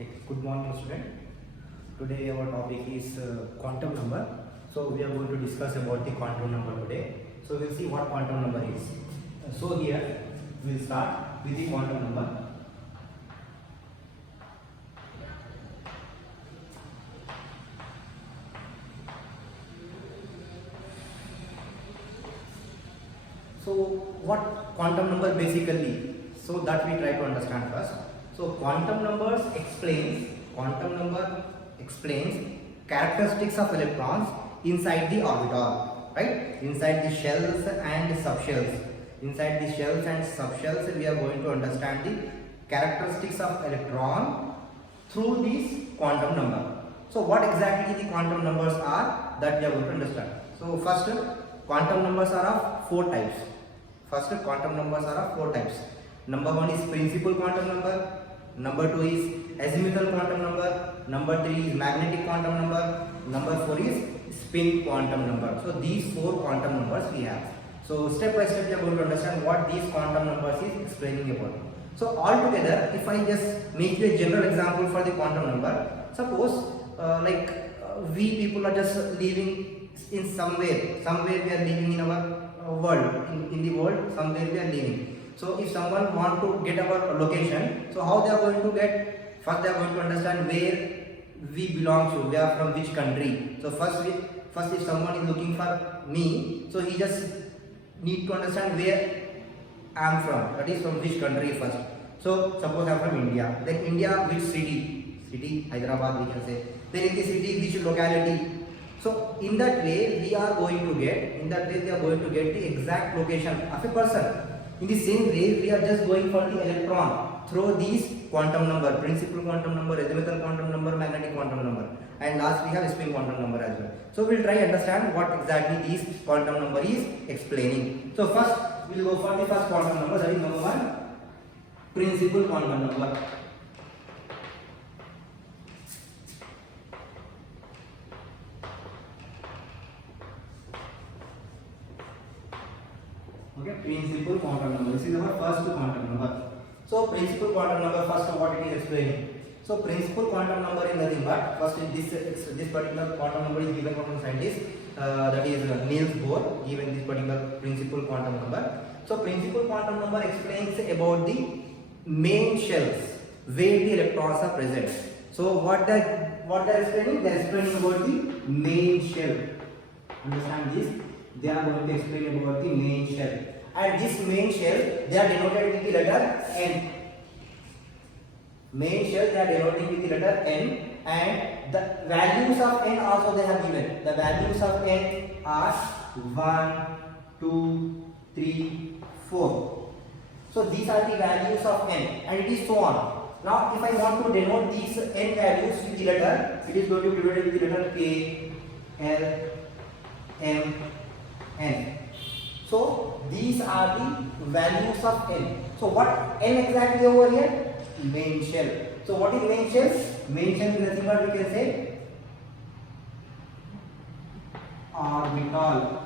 Okay, good morning student. Today our topic is quantum number. So we are going to discuss about the quantum number today. So we'll see what quantum number is. So here we'll start with the quantum number. So what quantum number basically? So that we try to understand first. So quantum number explains characteristics of electrons inside the orbital, right? Inside the shells and subshells. Inside the shells and subshells, we are going to understand the characteristics of electron through this quantum number. So what exactly the quantum numbers are, that we are going to understand. So first, quantum numbers are of four types. Number one is principal quantum number. Number two is azimuthal quantum number. Number three is magnetic quantum number. Number four is spin quantum number. So these four quantum numbers we have. So step by step we are going to understand what these quantum numbers is explaining about. So altogether, if I just make you a general example for the quantum number, suppose we people are just living in somewhere we are living in our world, in the world somewhere we are living. So if someone want to get our location, so how they are going to get? First they are going to understand where we belong to, we are from which country. So first if someone is looking for me, so he just need to understand where I am from, that is from which country first. So suppose I am from India, then India which city, Hyderabad we can say, then in the city which locality. So in that way we are going to get, the exact location of a person. In the same way, we are just going for the electron through these quantum number, principal quantum number, azimuthal quantum number, magnetic quantum number, and last we have spin quantum number as well. So we will try to understand what exactly these quantum number is explaining. So first we will go for the first quantum number, that is number one, principal quantum number. Okay, principal quantum number. This is our first quantum number. So principal quantum number, first what it is explaining. So principal quantum number is nothing but, first in this particular quantum number is given from a scientist, that is Niels Bohr, given this particular principal quantum number. So principal quantum number explains about the main shells where the electrons are present. So what they are explaining? They are explaining about the main shell. Understand this? They are going to explain about the main shell, and this main shell they are denoted with the letter N. Main shell they are denoting with the letter N, and the values of N also they have given. The values of N are 1, 2, 3, 4. So these are the values of N, and it is so on. Now if I want to denote these N values with the letter, it is going to be denoted with the letter K, L, M, N. So these are the values of N. So what N exactly over here? Main shell. So what is main shell? Main shell is nothing but we can say orbital.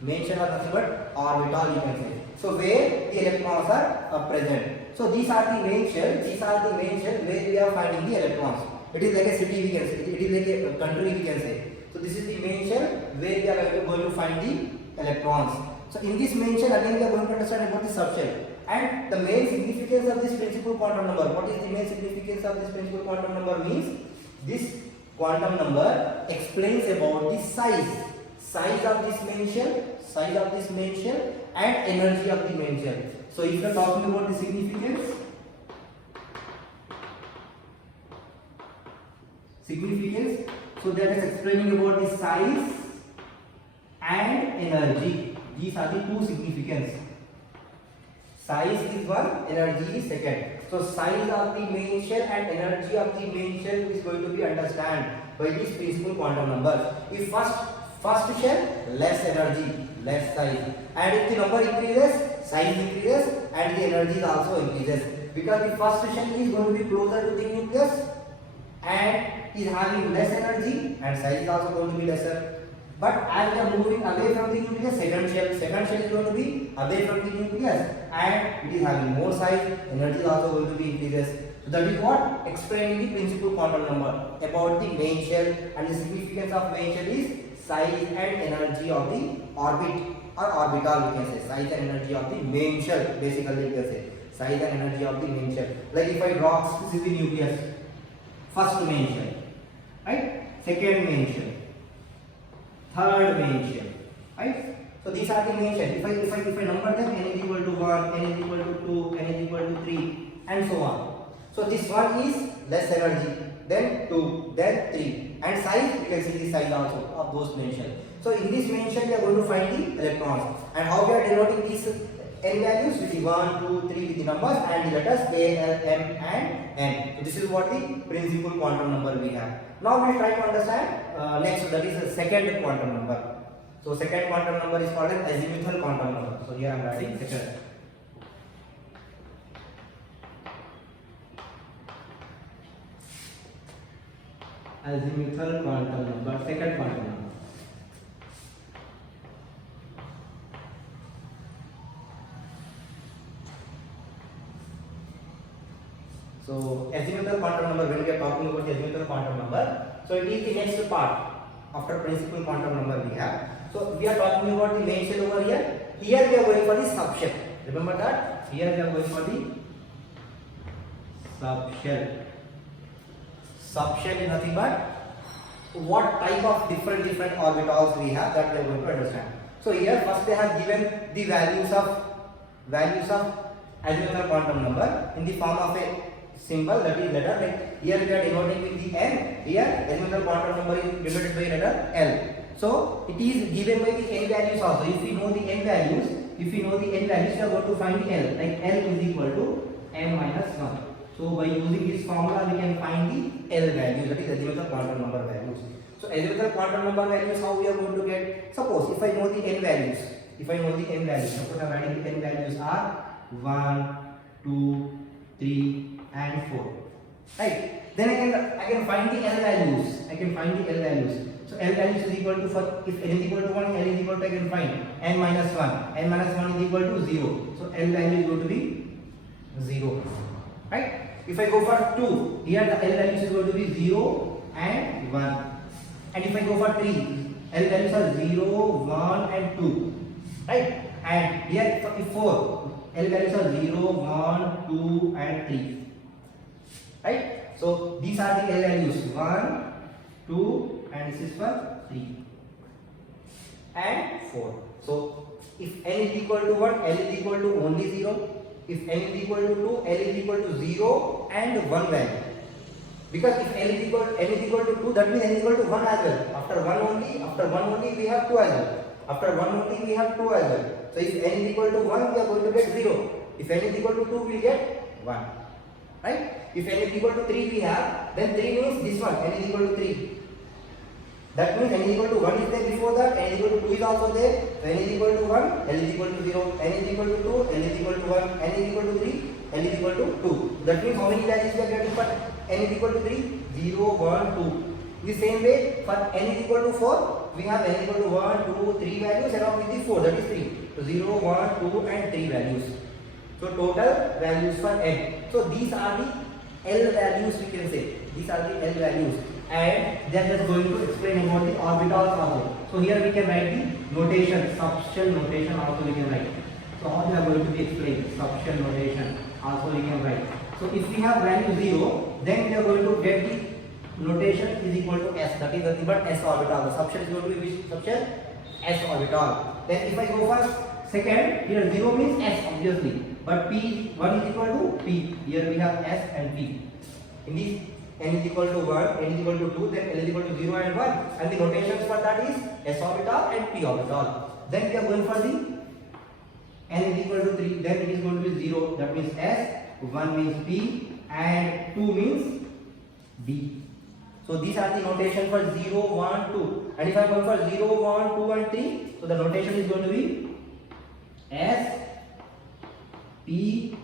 Main shell are nothing but orbital you can say. So where the electrons are present. So these are the main shell. These are the main shell where we are finding the electrons. It is like a city we can say. It is like a country we can say. So this is the main shell where we are going to find the electrons. So in this main shell again we are going to understand about the subshell. And the main significance of this principal quantum number. What is the main significance of this principal quantum number means? This quantum number explains about the size of this main shell, and energy of the main shell. So if you are talking about the significance, so that is explaining about the size and energy. These are the two significance. Size is one, energy is second. So size of the main shell and energy of the main shell is going to be understood by these principal quantum numbers. If first shell, less energy, less size, and if the number increases, size increases and the energy also increases, because the first shell is going to be closer to the nucleus and is having less energy, and size is also going to be lesser. But as we are moving away from the nucleus, second shell is going to be away from the nucleus, and it is having more size, energy is also going to be increases. So that is what explaining the principal quantum number about the main shell, and the significance of main shell is size and energy of the orbit or orbital, we can say size and energy of the main shell. Basically we can say size and energy of the main shell. Like if I draw, this is the nucleus, first main shell, right? Second main shell, third main shell, right? So these are the main shell. If I number them, n is equal to 1, n is equal to 2, n is equal to 3, and so on. So this one is less energy, then 2, then 3, and size, you can see the size also of those main shell. So in this main shell we are going to find the electrons, and how we are denoting these n values with the 1, 2, 3 with the numbers and the letters A, L, M and N. So this is what the principal quantum number we have. Now we will try to understand next, that is the second quantum number. So second quantum number is called as azimuthal quantum number. So here I am writing second. Azimuthal quantum number, second quantum number. So azimuthal quantum number, when we are talking about the azimuthal quantum number, so it is the next part after principal quantum number we have. So we are talking about the main shell over here. Here we are going for the subshell. Remember that? Here we are going for the subshell. Subshell is nothing but what type of different orbitals we have, that we are going to understand. So here first they have given the values of azimuthal quantum number in the form of a symbol, that is letter. Like here we are denoting with the n. Here azimuthal quantum number is denoted by letter L. So it is given by the n values also. If we know the n values, we are going to find the L. Like L is equal to m minus 1. So by using this formula we can find the L values, that is azimuthal quantum number values. So azimuthal quantum number values, how we are going to get? Suppose if I know the n values, suppose I am writing the n values are 1, 2, 3 and 4. Right? Then I can find the L values. So L values is equal to, if n is equal to 1, L is equal to, I can find n minus 1. N minus 1 is equal to 0. So L value is going to be 0. Right? If I go for 2, here the L values is going to be 0 and 1. And if I go for 3, L values are 0, 1 and 2. Right? And here if 4, L values are 0, 1, 2 and 3. Right? So these are the L values, 1, 2 and this is for 3 and 4. So if n is equal to 1, L is equal to only 0. If n is equal to 2, L is equal to 0 and 1 value. Because if n is equal to 2, that means n is equal to 1 as well. After 1 only we have 2 as well. After 1 only we have 2 as well. So if n is equal to 1, we are going to get 0. If n is equal to 2, we will get 1. Right? If n is equal to 3 we have, then 3 means this one, n is equal to 3. That means n is equal to 1 is there before that, n is equal to 2 is also there. So n is equal to 1, L is equal to 0, n is equal to 2, L is equal to 1, n is equal to 3, L is equal to 2. That means how many values we are getting for n is equal to 3? 0, 1, 2. The same way for n is equal to 4, we have n is equal to 1, 2, 3 values along with the 4, that is 3. So 0, 1, 2 and 3 values. So total values for n. So these are the L values, we can say. These are the L values. And they are just going to explain about the orbitals also. So here we can write the notation, subshell notation also we can write. So how they are going to be explained, subshell notation also we can write. So if we have value 0, then we are going to get the notation is equal to S, that is nothing but S orbital. The subshell is going to be which subshell? S orbital. Then if I go for second, here 0 means S obviously, but P, 1 is equal to P. Here we have S and P. In this n is equal to 1, n is equal to 2, then L is equal to 0 and 1. And the notations for that is S orbital and P orbital. Then we are going for the n is equal to 3, then it is going to be 0, that means S, 1 means P and 2 means D. So these are the notation for 0, 1, 2. And if I go for 0, 1, 2 and 3, so the notation is going to be S, P,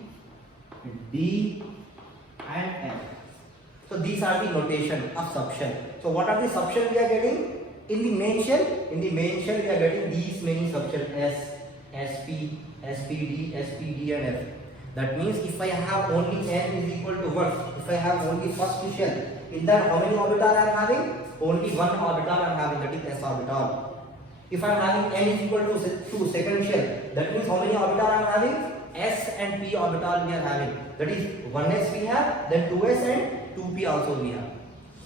D and F. So these are the notation of subshell. So what are the subshell we are getting? In the main shell we are getting these many subshell S, SP, SPD, SPD and F. That means if I have only n is equal to 1, if I have only first shell, in that how many orbital I am having? Only one orbital I am having, that is s orbital. If I am having n is equal to second shell, that means how many orbital I am having? S and P orbital we are having. That is 1s we have, then 2s and 2p also we have.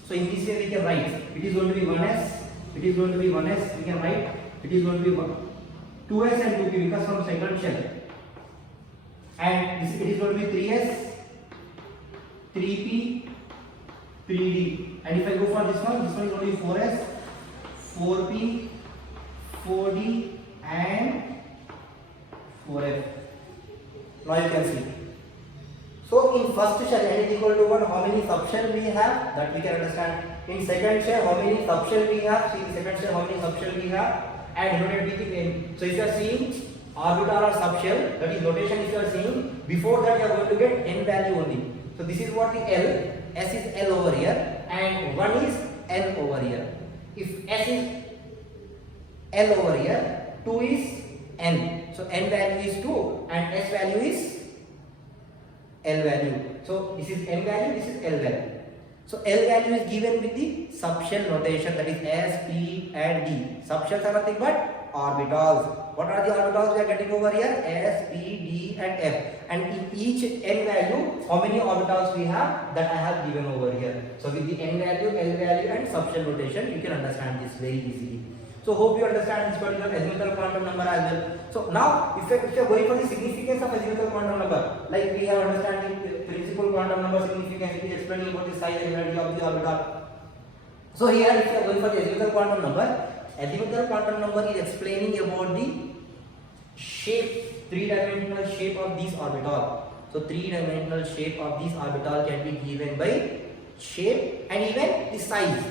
So in this way we can write, it is going to be 1s, it is going to be 1s, we can write, it is going to be 2s and 2p because from second shell. And it is going to be 3s, 3p, 3d. And if I go for this one is going to be 4s, 4p, 4d and 4f. Now you can see. So in first shell n is equal to 1, how many subshell we have? That we can understand. In second shell, how many subshell we have? See in second shell, how many subshell we have? And denoted with n. So if you are seeing orbital or subshell, that is notation if you are seeing, before that you are going to get n value only. So this is what the L, S is L over here and 1 is N over here. If S is L over here, 2 is N. So N value is 2 and S value is L value. So this is N value, this is L value. So L value is given with the subshell notation, that is S, P and D. Subshells are nothing but orbitals. What are the orbitals we are getting over here? S, P, D and F. And in each N value, how many orbitals we have? That I have given over here. So with the N value, L value and subshell notation, you can understand this very easily. So hope you understand this particular azimuthal quantum number as well. So now if you are going for the significance of azimuthal quantum number, like we have understanding the principal quantum number significance, it is explaining about the size and energy of the orbital. So here if you are going for the azimuthal quantum number is explaining about the shape, three-dimensional shape of these orbital. So three-dimensional shape of these orbital can be given by shape and even the size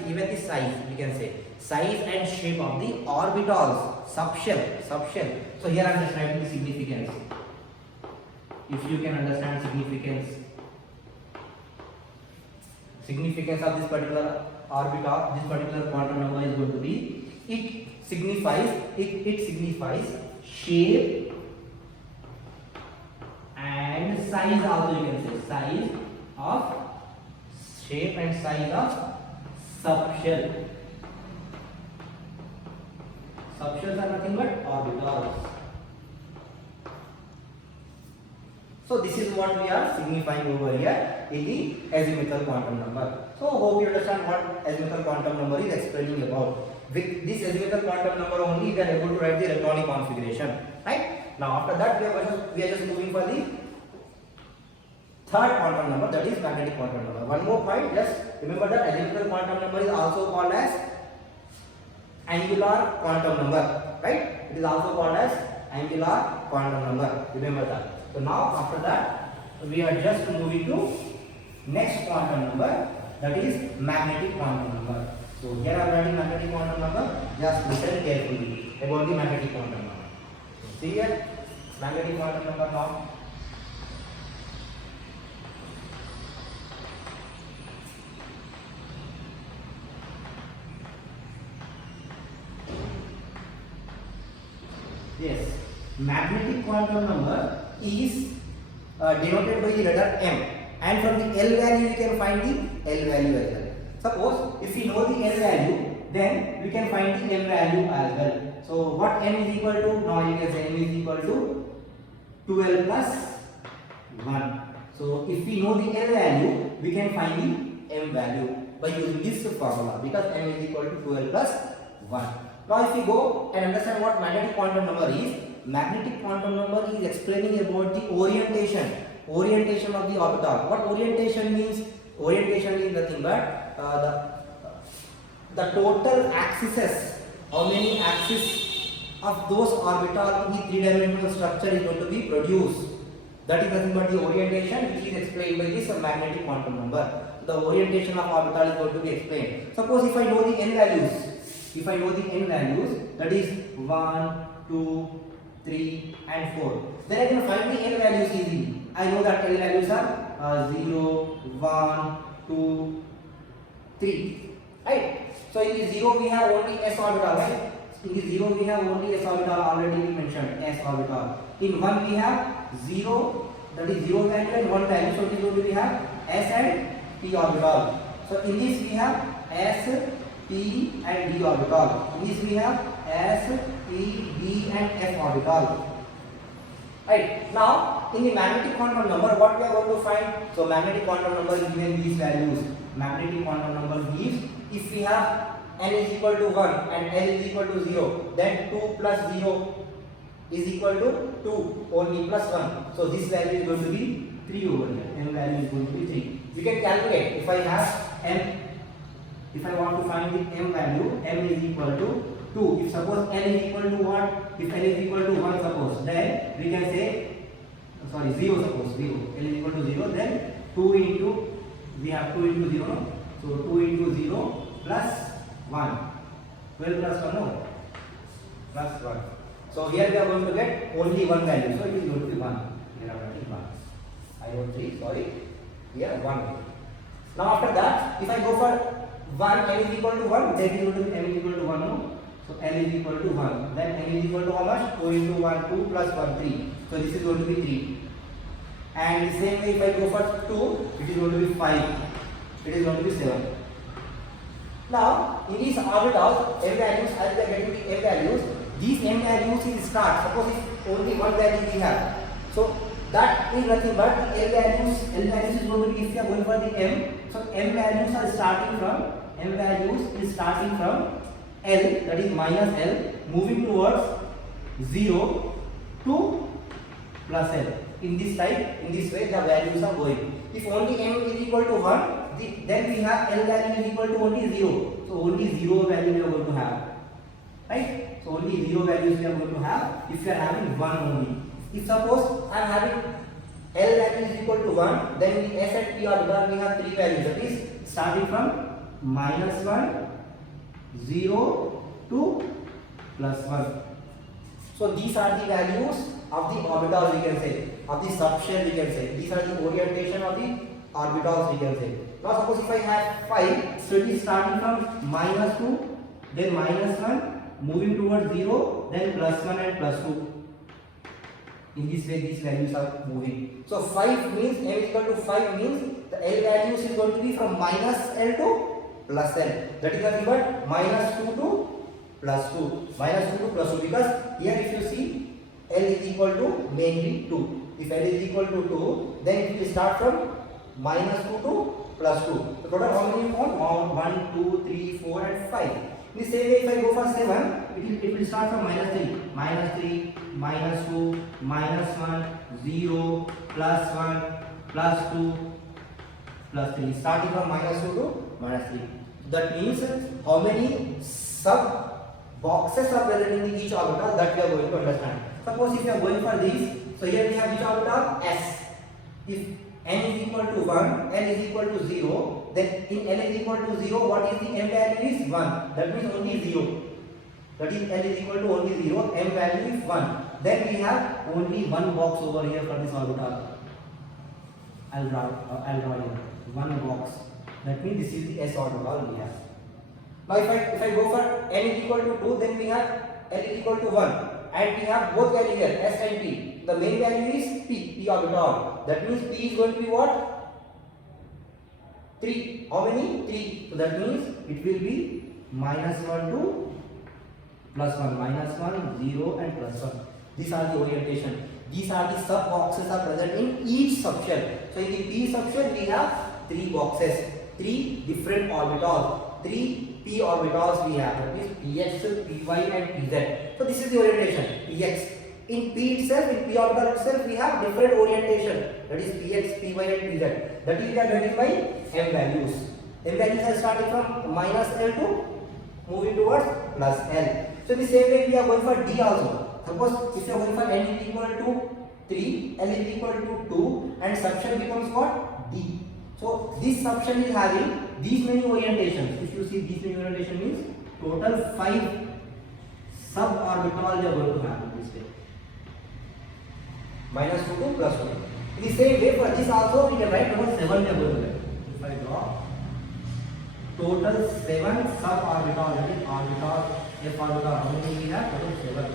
we can say. Size and shape of the orbitals, subshell. So here I am just writing the significance. If you can understand significance of this particular orbital, this particular quantum number is going to be, it signifies shape and size also, you can say size of shape and size of subshell. Subshells are nothing but orbitals. So this is what we are signifying over here in the azimuthal quantum number. So hope you understand what azimuthal quantum number is explaining about. With this azimuthal quantum number only we are able to write the electronic configuration. Right? Now after that we are just moving for the third quantum number, that is magnetic quantum number. One more point, just remember that azimuthal quantum number is also called as angular quantum number, right? It is also called as angular quantum number. Remember that. So now after that we are just moving to next quantum number, that is magnetic quantum number. So here I am writing magnetic quantum number. Just listen carefully about the magnetic quantum number. So see here, magnetic quantum number now. Yes, magnetic quantum number is denoted by the letter M, and from the L value we can find the L value as well. Suppose if we know the L value, then we can find the M value as well. So what M is equal to? Now you can say M is equal to 12 plus 1. So if we know the L value, we can find the M value by using this formula, because M is equal to 12 plus 1. Now if we go and understand what magnetic quantum number is, magnetic quantum number is explaining about the orientation of the orbital. What orientation means? Orientation is nothing but the total axes, how many axes of those orbital in the three-dimensional structure is going to be produced. That is nothing but the orientation, which is explained by this magnetic quantum number. The orientation of orbital is going to be explained. Suppose if I know the n values, that is 1, 2, 3 and 4, then I can find the n values easily. I know that n values are 0, 1, 2, 3, right? So in the 0 we have only s orbital, right? In the 0 we have only s orbital, already we mentioned s orbital. In 1 we have 0, that is 0 value and 1 value. So it is going to be have s and p orbital. So in this we have s, p and d orbital. In this we have s, p, d and f orbital. Right. Now in the magnetic quantum number, what we are going to find? So magnetic quantum number is given these values. Magnetic quantum number gives, if we have n is equal to 1 and l is equal to 0, then 2 plus 0 is equal to 2 only plus 1. So this value is going to be 3 over here. M value is going to be 3. We can calculate. If I have m, if I want to find the m value, m is equal to 2. If suppose n is equal to what? If n is equal to 1 suppose, then we can say, sorry, 0 suppose, 0. L is equal to 0, then 2 into, we have 2 into 0. So 2 into 0 plus 1. 12 plus 1, no? Plus 1. So here we are going to get only one value. So it is going to be 1. Here I am writing 1. I wrote 3, sorry. Here 1. Now after that, if I go for 1, n is equal to 1, then it is going to be m is equal to 1, no? So n is equal to 1. Then n is equal to how much? 2 into 1, 2 plus 1, 3. So this is going to be 3. And the same way if I go for 2, it is going to be 5. It is going to be 7. Now in these orbitals, m values, as we are getting the m values, these m values is start. Suppose if only one value we have, so that is nothing but the L values is going to be, if we are going for the m, so m values are starting from, m values is starting from L, that is minus L, moving towards 0 to plus L. In this type, in this way the values are going. If only m is equal to 1, then we have L value is equal to only 0. So only 0 value we are going to have. Right? So only 0 values we are going to have if we are having 1 only. If suppose I am having L value is equal to 1, then in the S and P orbital we have 3 values, that is starting from minus 1, 0 to plus 1. So these are the values of the orbitals, we can say, of the subshell, we can say. These are the orientation of the orbitals, we can say. Now suppose if I have 5, so it is starting from minus 2, then minus 1, moving towards 0, then plus 1 and plus 2. In this way these values are moving. So 5 means, m is equal to 5 means the L values is going to be from minus L to plus L. That is nothing but minus 2 to plus 2. Minus 2 to plus 2, because here if you see L is equal to mainly 2. If L is equal to 2, then it will start from minus 2 to plus 2. So total how many you want? 1, 2, 3, 4 and 5. In the same way if I go for 7, it will start from minus 3. Minus 3, minus 2, minus 1, 0, plus 1, plus 2, plus 3. Starting from minus 2 to minus 3. That means how many sub boxes are present in each orbital, that we are going to understand. Suppose if you are going for this, so here we have which orbital? S. If n is equal to 1, n is equal to 0, then in n is equal to 0, what is the m value is 1. That means only 0. That is n is equal to only 0, m value is 1. Then we have only one box over here for this orbital. I'll draw here. One box. That means this is the s orbital we have. Now if I go for n is equal to 2, then we have n is equal to 1. And we have both values here, s and p. The main value is p orbital. That means p is going to be what? 3. How many? 3. So that means it will be minus 1 to plus 1. Minus 1, 0 and plus 1. These are the orientation. These are the sub boxes are present in each subshell. So in the p subshell we have 3 boxes, 3 different orbitals, 3 p orbitals we have. That is px, py and pz. So this is the orientation, px. In p itself, in p orbital itself, we have different orientation. That is px, py and pz. That is we are getting by m values. M values are starting from minus L to moving towards plus L. So the same way we are going for d also. Suppose if you are going for n is equal to 3, L is equal to 2 and subshell becomes what? D. So this subshell is having these many orientations. If you see these many orientation means total 5 suborbitals you are going to have in this way. Minus 2 to plus 2. In the same way for this also we can write total 7 we are going to get. If I draw total 7 suborbitals, that is orbital, f orbital, how many we have? Total 7.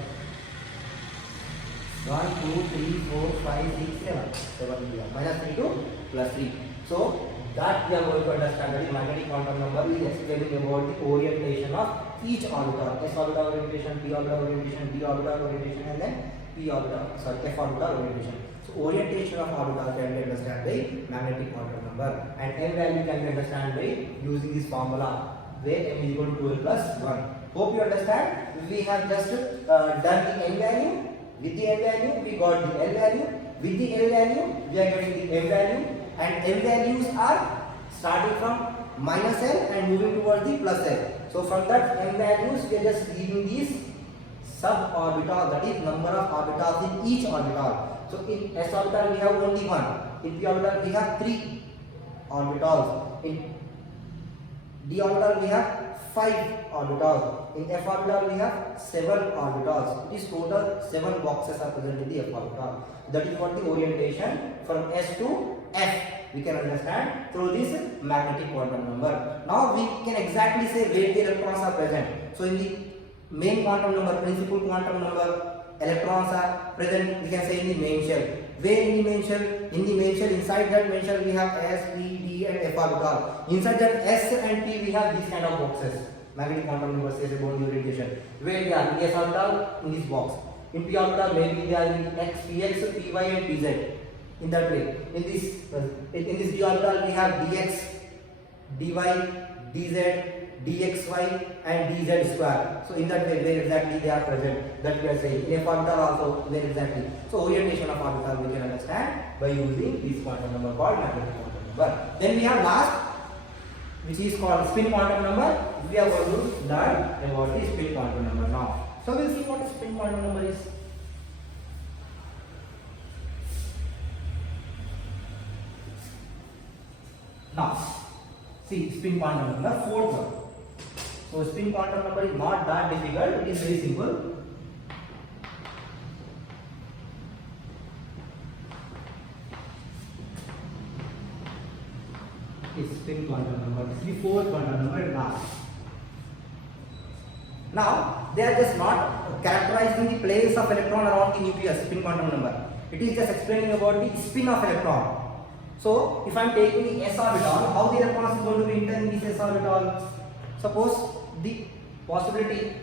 1, 2, 3, 4, 5, 6, 7. 7 here. Minus 3 to plus 3. So that we are going to understand that the magnetic quantum number is explaining about the orientation of each orbital. S orbital orientation, p orbital orientation, d orbital orientation, and then f orbital orientation. So orientation of orbital can be understood by magnetic quantum number, and m value can be understood by using this formula where m is equal to 12 plus 1. Hope you understand. We have just done the n value. With the n value, we got the l value. With the l value, we are getting the m value, and m values are starting from minus l and moving towards the plus l. So from that m values, we are just leaving these suborbital, that is number of orbitals in each orbital. So in s orbital we have only one. In p orbital we have 3 orbitals. In d orbital we have 5 orbitals. In f orbital we have 7 orbitals. It is total 7 boxes are present in the f orbital. That is what the orientation from s to f we can understand through this magnetic quantum number. Now we can exactly say where the electrons are present. So in the main quantum number, principal quantum number, electrons are present, we can say in the main shell. Where in the main shell? In the main shell, inside that main shell we have s, p, d and f orbital. Inside that s and p we have these kind of boxes. Magnetic quantum number says about the orientation. Where they are? In s orbital, in this box. In p orbital, maybe they are in x, px, py and pz. In that way. In this d orbital we have dx, dy, dz, dxy and dz square. So in that way, where exactly they are present, that we are saying. In f orbital also, where exactly. So orientation of orbital we can understand by using this quantum number called magnetic quantum number. Then we have last, which is called spin quantum number. We are going to learn about the spin quantum number now. So we'll see what spin quantum number is. Now, see spin quantum number, fourth one. So spin quantum number is not that difficult, it is very simple. Spin quantum number, this is the fourth quantum number at last. Now, they are just not characterizing the place of electron around the nucleus, spin quantum number. It is just explaining about the spin of electron. So, if I am taking the s orbital, how the electron is going to be entered in this s orbital? Suppose the possibility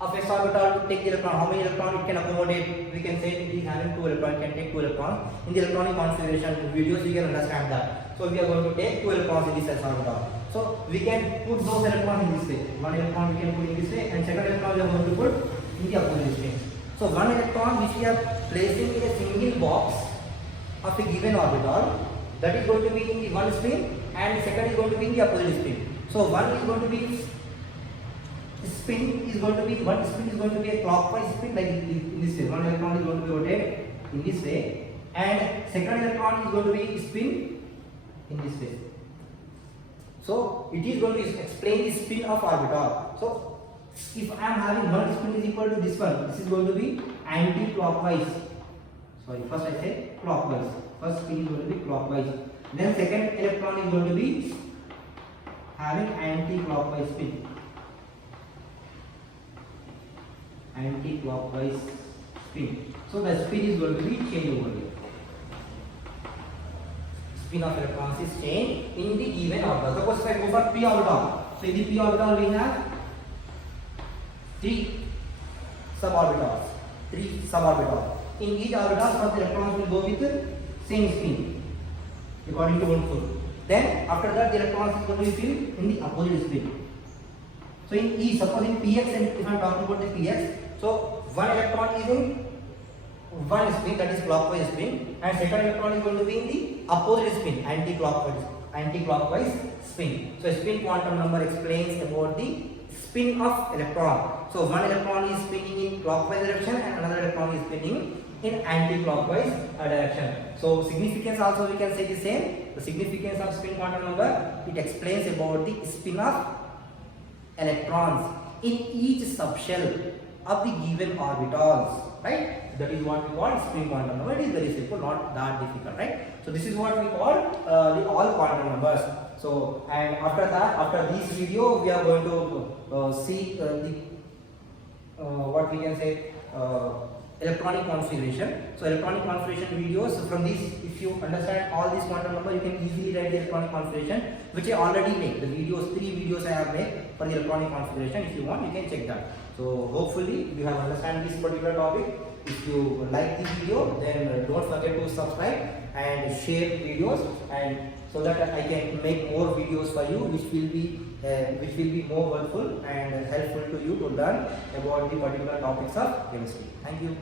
of s orbital to take the electron, how many electrons it can accommodate? We can say it is having 2 electrons, it can take 2 electrons. In the electronic configuration videos, you can understand that. So, we are going to take 2 electrons in this s orbital. So, we can put those electrons in this way. 1 electron we can put in this way, and second electron we are going to put in the opposite way. So, 1 electron which we are placing in a single box of a given orbital, that is going to be in the one spin, and the second is going to be in the opposite spin. So one is going to be one spin is going to be a clockwise spin, like in this way. One electron is going to be rotated in this way, and second electron is going to be spin in this way. So it is going to explain the spin of orbital. So if I am having one spin is equal to this one, this is going to be anti-clockwise. Sorry, first I say clockwise. First spin is going to be clockwise. Then second electron is going to be having anti-clockwise spin. Anti-clockwise spin. So the spin is going to be changed over here. Spin of electrons is changed in the given orbital. Suppose if I go for p orbital. So in the p orbital we have 3 suborbitals. In each orbital, first the electrons will go with same spin according to 1 4. Then after that the electrons is going to be filled in the opposite spin. So in E, suppose in px, and if I am talking about the px, so one electron is in one spin, that is clockwise spin, and second electron is going to be in the opposite spin, anti-clockwise spin. So spin quantum number explains about the spin of electron. So one electron is spinning in clockwise direction and another electron is spinning in anti-clockwise direction. So significance also we can say the same. The significance of spin quantum number, it explains about the spin of electrons in each subshell of the given orbitals, right? That is what we call spin quantum number. It is very simple, not that difficult, right? So this is what we call the all quantum numbers. So and after that, after this video, we are going to see the what we can say electronic configuration. So electronic configuration videos, so from these, if you understand all these quantum number, you can easily write the electronic configuration, which I already made. The videos, 3 videos I have made for the electronic configuration. If you want, you can check that. So hopefully you have understand this particular topic. If you like this video, then don't forget to subscribe and share videos, and so that I can make more videos for you, which will be more helpful and helpful to you to learn about the particular topics of chemistry. Thank you.